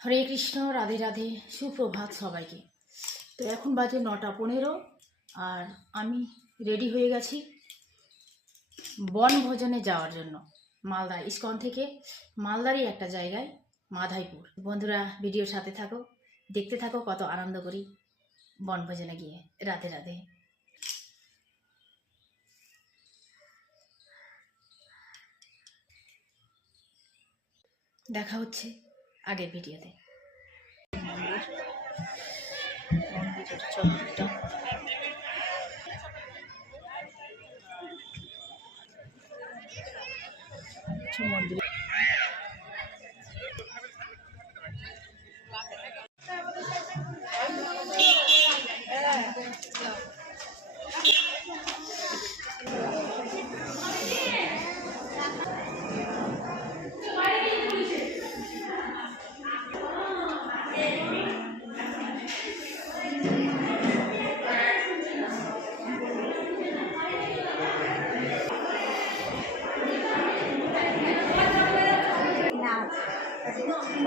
হরে কৃষ্ণ, রাধে রাধে, সুপ্রভাত সবাইকে। তো এখন বাজে 9:15 আর আমি রেডি হয়ে গেছি বনভোজনে যাওয়ার জন্য। মালদা ইস্কন থেকে মালদারই একটা জায়গায় মাধাইপুর। বন্ধুরা ভিডিওর সাথে থাকো, দেখতে থাকো কত আনন্দ করি বনভোজনে গিয়ে। রাধে রাধে। দেখা হচ্ছে আগের ভিডিওতে। মন্দিরে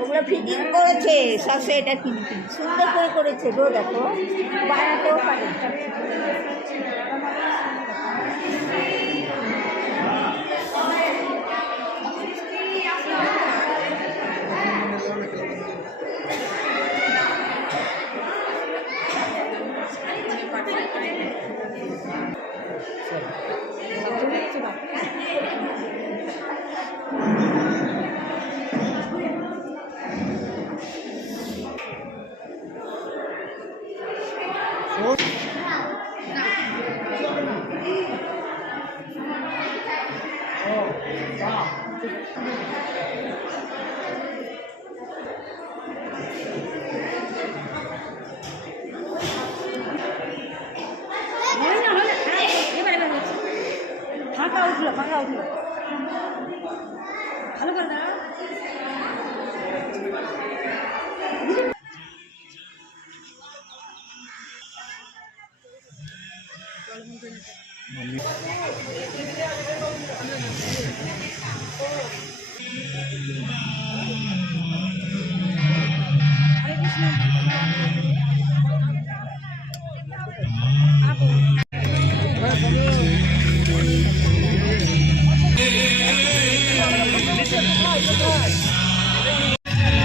ওগুলো ফিটিং করেছে সসে, এটা ফিটিং সুন্দর করে করেছে গো, দেখো বানাতেও পারে। ফাঁকা উঠলো ভালো করে দাঁড়া।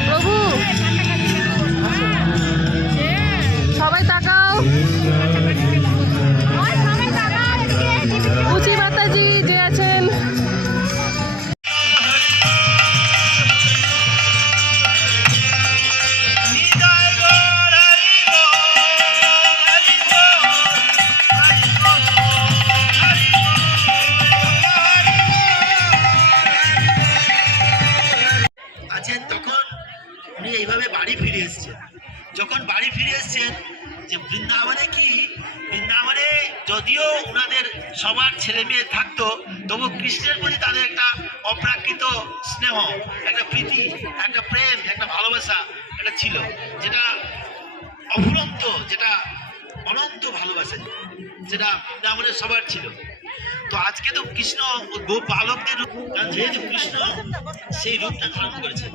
প্রভু সবাই তাকাও। উচি মাতাজি যে আছেন, তখন উনি এইভাবে বাড়ি ফিরে এসছেন। যখন বাড়ি ফিরে এসছেন, যে বৃন্দাবনে যদিও ওনাদের সবার ছেলে মেয়ে থাকতো, তবু কৃষ্ণের প্রতি তাদের একটা অপ্রাকৃত স্নেহ, একটা প্রীতি, একটা প্রেম, একটা ভালোবাসা একটা ছিল, যেটা অফুরন্ত, যেটা অনন্ত ভালোবাসা, যেটা বৃন্দাবনের সবার ছিল। তো আজকে তো কৃষ্ণ গোপালকদের রূপ, কারণ যেহেতু কৃষ্ণ সেই রূপটা ধারণ করেছেন,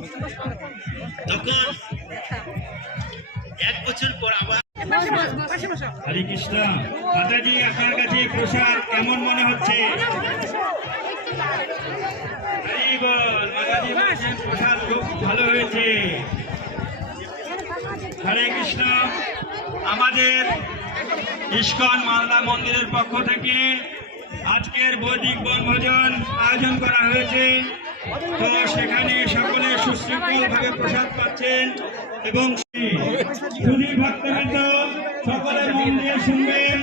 তখন 1 বছর পর আবার। হরে কৃষ্ণ। মাতাজি, আপনার কাছে প্রসাদ কেমন মনে হচ্ছে? হরি বল। মাতাজি বলছেন প্রসাদ খুব ভালো হয়েছে। হরে কৃষ্ণ। আমাদের ইস্কন মালদা মন্দিরের পক্ষ থেকে আজকের বৈদিক বনভোজন আয়োজন করা হয়েছে। তো সেখানে সকলে সুশৃঙ্খলভাবে প্রসাদ পাচ্ছেন এবং সুধী ভক্তবৃন্দ সকলে মন দিয়ে শুনবেন।